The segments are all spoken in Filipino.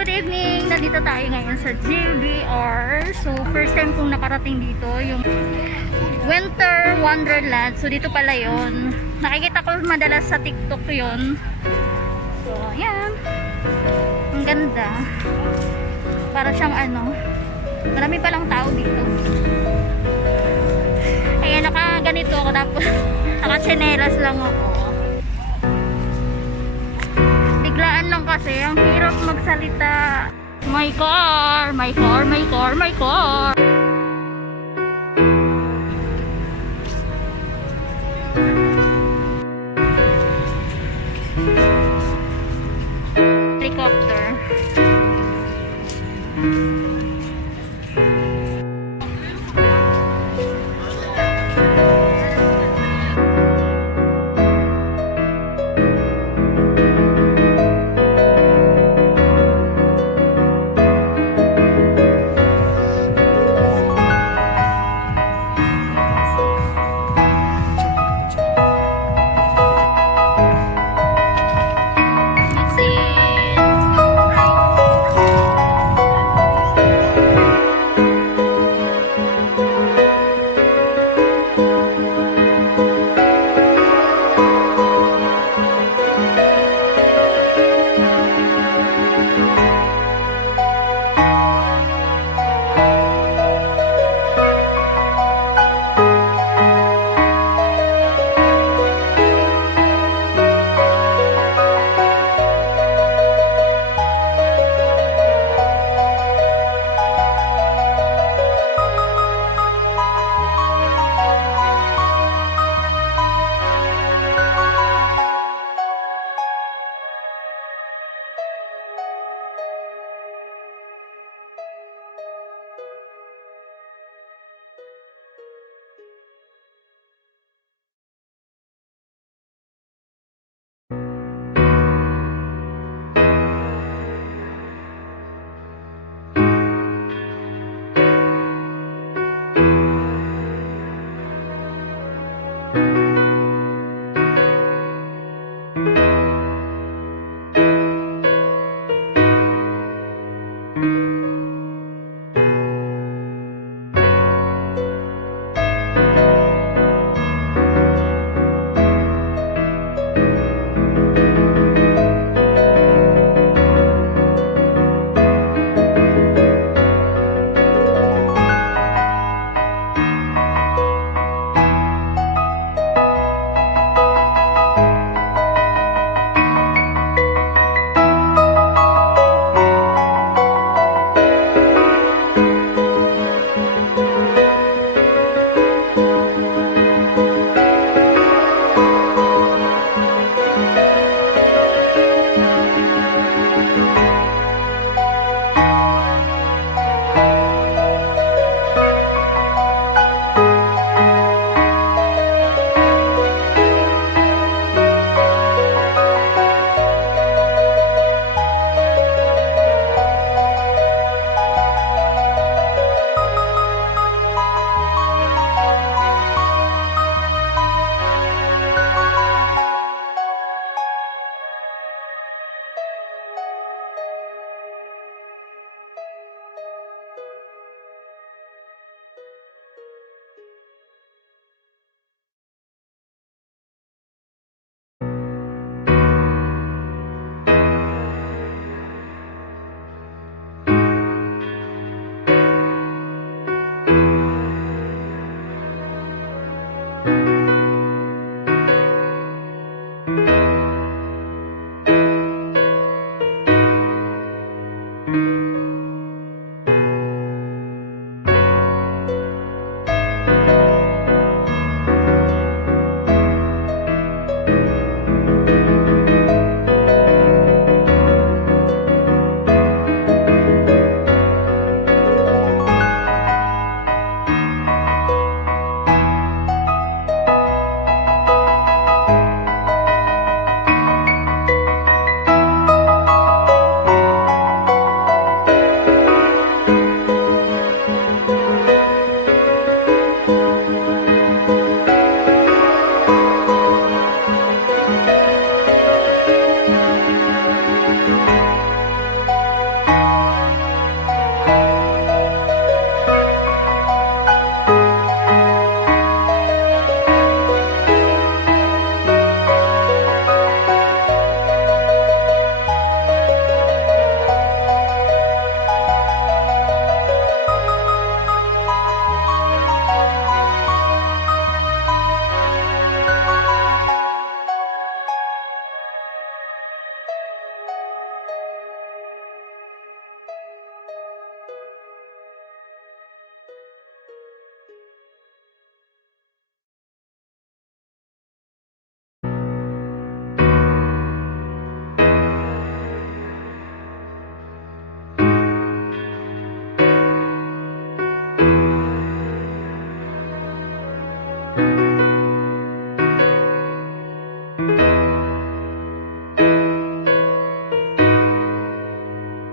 Good evening! Nandito tayo ngayon sa JBR. So, first time kong nakarating dito, yung Winter Wonderland. So, dito pala yon. Nakikita ko madalas sa TikTok yon. So, ayan. Ang ganda. Para siyang ano, marami palang tao dito. Ayan, nakaganito ako tapos nakatsinelas lang ako. Biglaan lang kasi, ang hirap magsalita. My car, my car, my car, my car. Helicopter.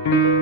Bye!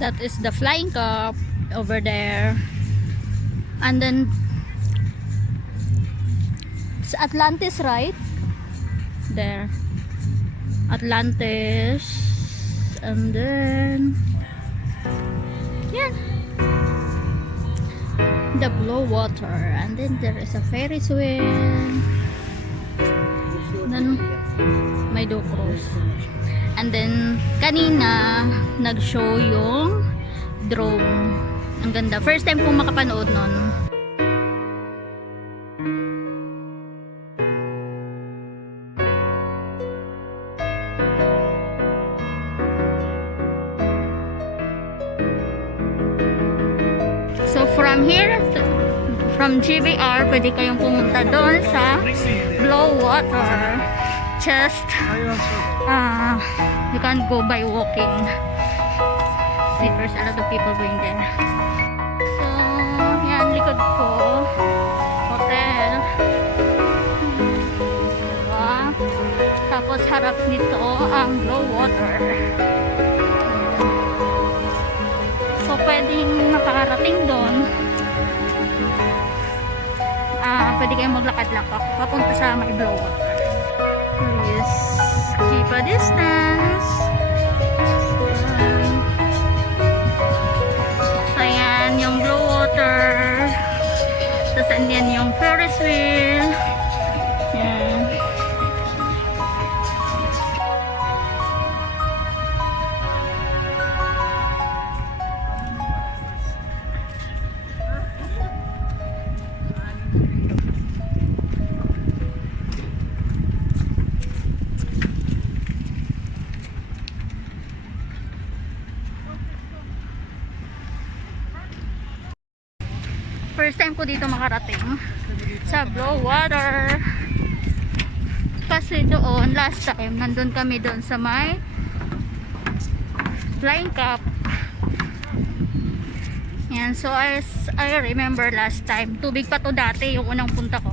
That is the flying cup over there. And then it's Atlantis, right? There. Atlantis. And then yeah, the blue water. And then there is a Ferris wheel. Then may Ducros. And then kanina nag-show yung drone. Ang ganda. First time kong makapanood nun. So from here, from GBR, pwede kayong pumunta doon sa Blue Water. Just you can go by walking. See, there's a lot of people going there. So yan, likod ko hotel, diba? Tapos harap nito ang Blue Water. So pwedeng makarating doon. Pwede kayong maglakad-lakad papunta sa may Blue Water. Please keep a distance. So yan yung Blue Water. Tapos andyan yung Ferris wheel. Yan. First time ko dito makarating sa Blue Water. Kasi doon, last time, nandun kami doon sa may Flying Cup. Yan, so as I remember last time, tubig pa to dati, yung unang punta ko.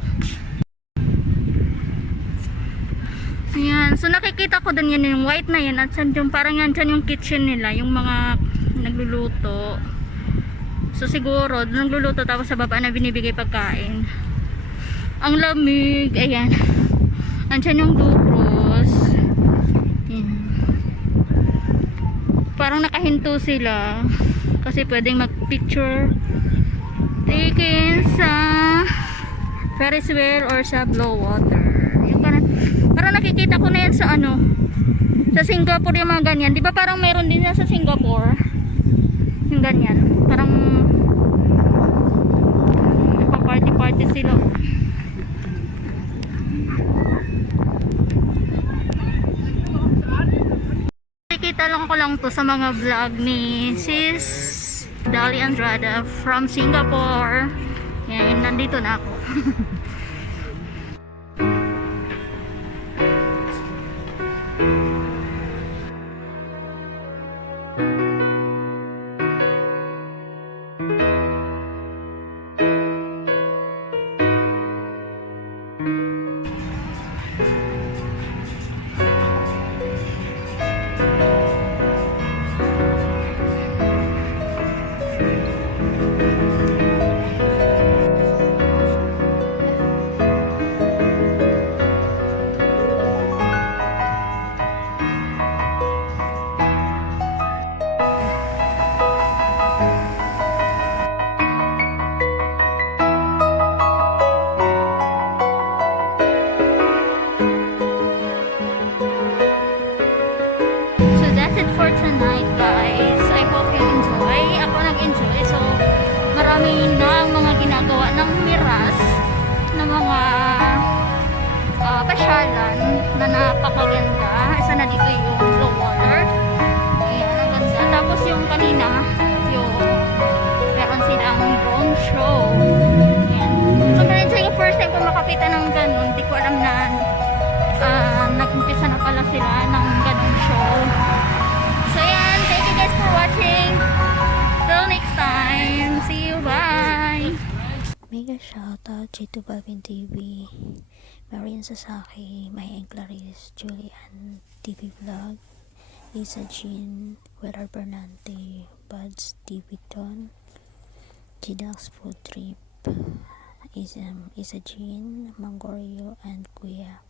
Yan, so nakikita ko doon yan yung white na yan, at yung parang yan dyan yung kitchen nila, yung mga nagluluto. So siguro, nagluluto tapos sa baba na binibigay pagkain. Ang lamig, ayan. Andyan yung Ducros. Ayan. Parang nakahinto sila. Kasi pwedeng mag-picture taken sa Ferris wheel or sa Blue Water. Yung parang nakikita ko na yan sa ano, sa Singapore yung mga ganyan. Di ba parang meron din yan sa Singapore? Yung ganyan. Parang party sila. Nakikita lang ko lang to sa mga vlog ni Sis Dali Andrada from Singapore. Yan, nandito na ako. show. Ayan. Sobrang enjoy ko, first time ko makakita ng ganun. Hindi ko alam na nag-umpisa na pala sila ng ganun show. So yan, thank you guys for watching. Till next time. See you, bye! Mega shoutout G2 Balvin TV, Marian Sasaki, Maya Clarice, Julian TV Vlog, Lisa Jean, Weller Bernante, Buds TV Don, Gidax Food Trip, Isa Jean, Mangorio, and Kuya.